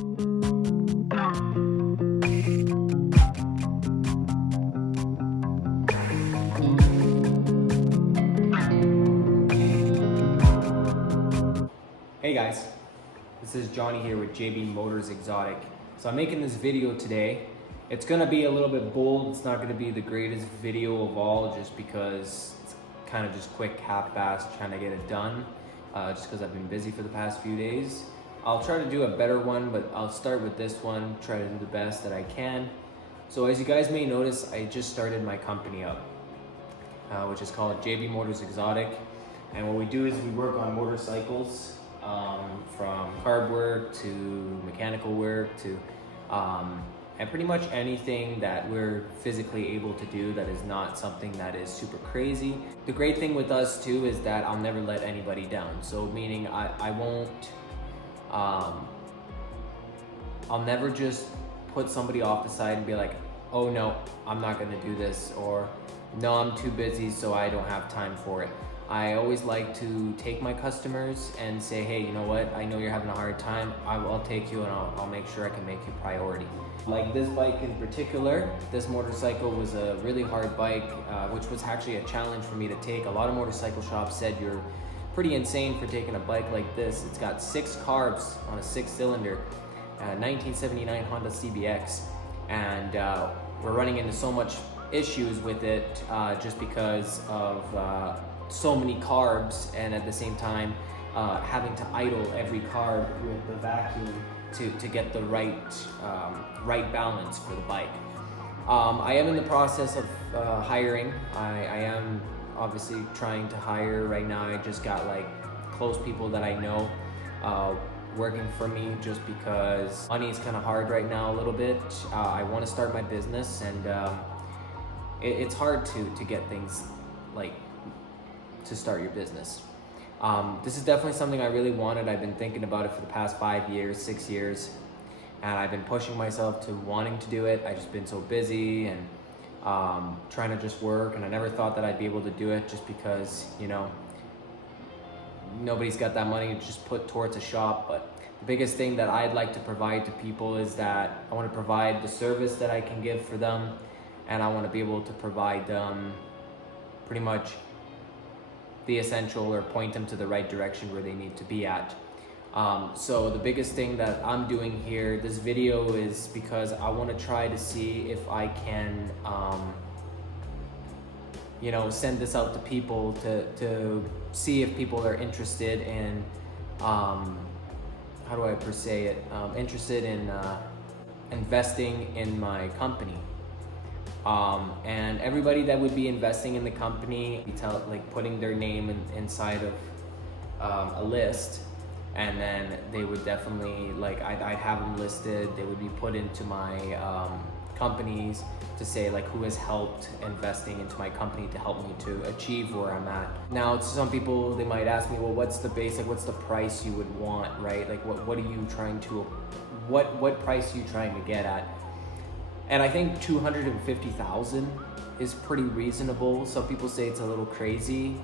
Hey guys, this is Johnny here with JB Motors Exotic. So I'm making this video today. It's gonna be a little bit bold. It's not gonna be the greatest video of all just because it's kind of just quick, half-assed, trying to get it done. Just because I've been busy for the past few days. I'll try to do a better one, but I'll start with this one, try to do the best that I can. So as you guys may notice, I just started my company up, which is called JB Motors Exotic. And what we do is we work on motorcycles, from carb work to mechanical work to and pretty much anything that we're physically able to do that is not something that is super crazy. The great thing with us too is that I'll never let anybody down. So meaning I won't, I'll never just put somebody off the side and be like, oh no, I'm not gonna do this, or no, I'm too busy so I don't have time for it. I always like to take my customers and say, hey, you know what? I know you're having a hard time. I'll take you and I'll make sure I can make you priority. Like this bike in particular, this motorcycle was a really hard bike, which was actually a challenge for me to take. A lot of motorcycle shops said you're pretty insane for taking a bike like this. It's got 6 carbs on a 6-cylinder, 1979 Honda CBX. And we're running into so much issues with it just because of so many carbs, and at the same time having to idle every carb with the vacuum to get the right balance for the bike. I am in the process of hiring. I am obviously trying to hire right now. I just got like close people that I know working for me just because money is kind of hard right now a little bit. I want to start my business, and it's hard to get things like to start your business. This is definitely something I really wanted. I've been thinking about it for the past 5 years, 6 years, and I've been pushing myself to wanting to do it. I've just been so busy and trying to just work, and I never thought that I'd be able to do it just because, you know, nobody's got that money to just put towards a shop. But the biggest thing that I'd like to provide to people is that I want to provide the service that I can give for them, and I want to be able to provide them pretty much the essential, or point them to the right direction where they need to be at. So the biggest thing that I'm doing here, this video, is because I want to try to see if I can you know, send this out to people to see if people are interested in how do I per se it, interested in investing in my company. And everybody that would be investing in the company, like putting their name inside of a list, and then they would definitely, like, I'd have them listed. They would be put into my companies to say like who has helped investing into my company to help me to achieve where I'm at. Now, to some people, they might ask me, well, what's the price you would want, right? Like what are you trying to, what price are you trying to get at? And I think 250,000 is pretty reasonable. Some people say it's a little crazy.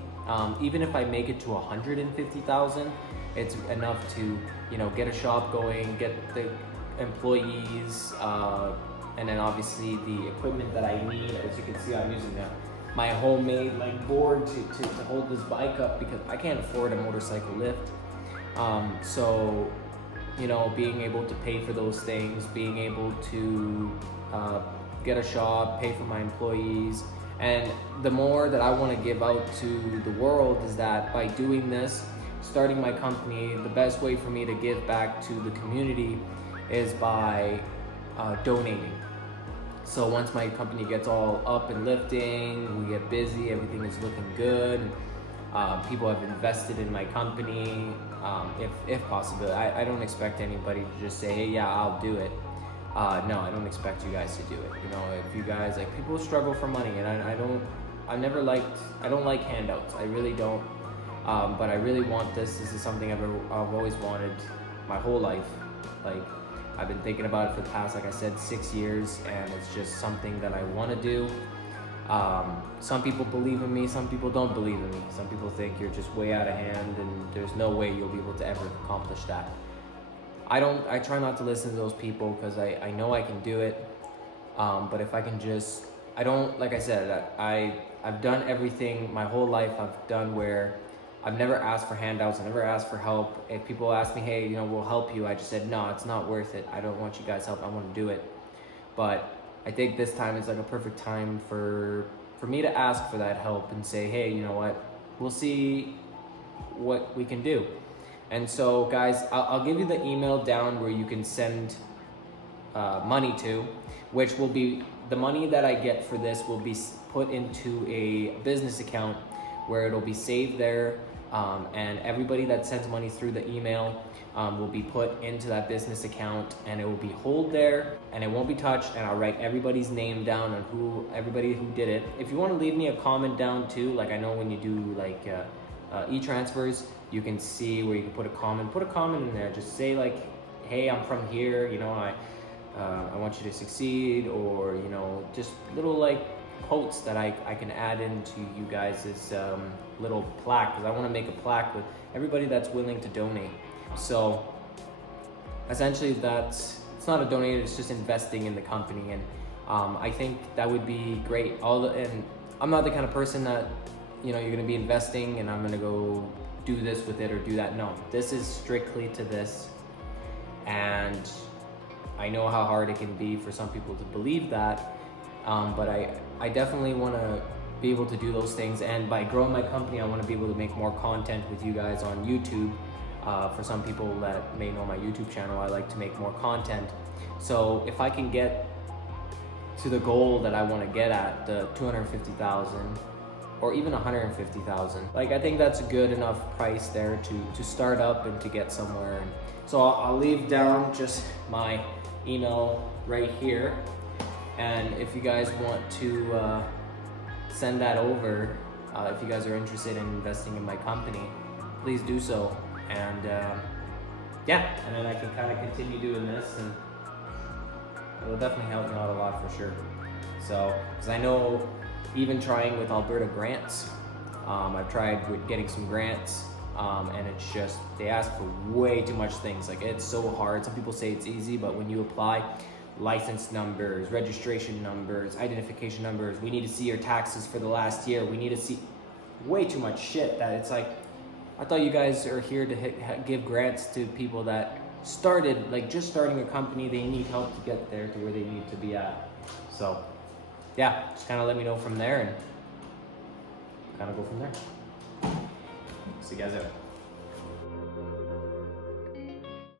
Even if I make it to 150,000, it's enough to, you know, get a shop going, get the employees, and then obviously the equipment that I need. As you can see, I'm using my homemade like board to hold this bike up because I can't afford a motorcycle lift. So, you know, being able to pay for those things, being able to get a shop, pay for my employees, and the more that I want to give out to the world is that by doing this, starting my company, the best way for me to give back to the community is by donating. So once my company gets all up and lifting, we get busy, everything is looking good, people have invested in my company, if possible. I don't expect anybody to just say, hey, yeah, I'll do it. No, I don't expect you guys to do it. You know, if you guys, like, people struggle for money, and I don't like handouts. I really don't. But I really want this. This is something I've always wanted my whole life. Like, I've been thinking about it for the past, like I said, 6 years, and it's just something that I want to do. Some people believe in me, some people don't believe in me. Some people think you're just way out of hand and there's no way you'll be able to ever accomplish that. I try not to listen to those people because I know I can do it. But if I can just, I don't, like I said, I've done everything my whole life. I've done where I've never asked for handouts. I never asked for help. If people ask me, hey, we'll help you, I just said, no, it's not worth it. I don't want you guys' help. I want to do it. But I think this time is like a perfect time for me to ask for that help and say, hey, you know what? We'll see what we can do. And so, guys, I'll give you the email down where you can send money to, which will be the money that I get for this will be put into a business account where it'll be saved there, and everybody that sends money through the email will be put into that business account, and it will be hold there, and it won't be touched, and I'll write everybody's name down and everybody who did it. If you want to leave me a comment down too, like I know when you do like e-transfers, you can see where you can put a comment in there. Just say like, hey, I'm from here, I want you to succeed, or just little like quotes that I can add into you guys' little plaque, because I want to make a plaque with everybody that's willing to donate. So essentially it's not a donation, it's just investing in the company, and I think that would be great. And I'm not the kind of person that you're going to be investing and I'm going to go do this with it or do that. No, this is strictly to this, and I know how hard it can be for some people to believe that, but I definitely want to be able to do those things, and by growing my company, I want to be able to make more content with you guys on YouTube. For some people that may know my YouTube channel, I like to make more content. So if I can get to the goal that I want to get at, the 250,000 or even 150,000, like I think that's a good enough price there to start up and to get somewhere. And so I'll leave down just my email right here, and if you guys want to send that over, if you guys are interested in investing in my company, please do so. And and then I can kind of continue doing this, and it will definitely help me out a lot for sure. So, because I know even trying with Alberta grants, I've tried with getting some grants, and it's just, they ask for way too much things. Like, it's so hard. Some people say it's easy, but when you apply, license numbers, registration numbers, identification numbers, we need to see your taxes for the last year, we need to see way too much shit that it's like, I thought you guys are here to give grants to people that started, like just starting a company. They need help to get there to where they need to be at. So yeah, just kind of let me know from there and kind of go from there. See you guys out.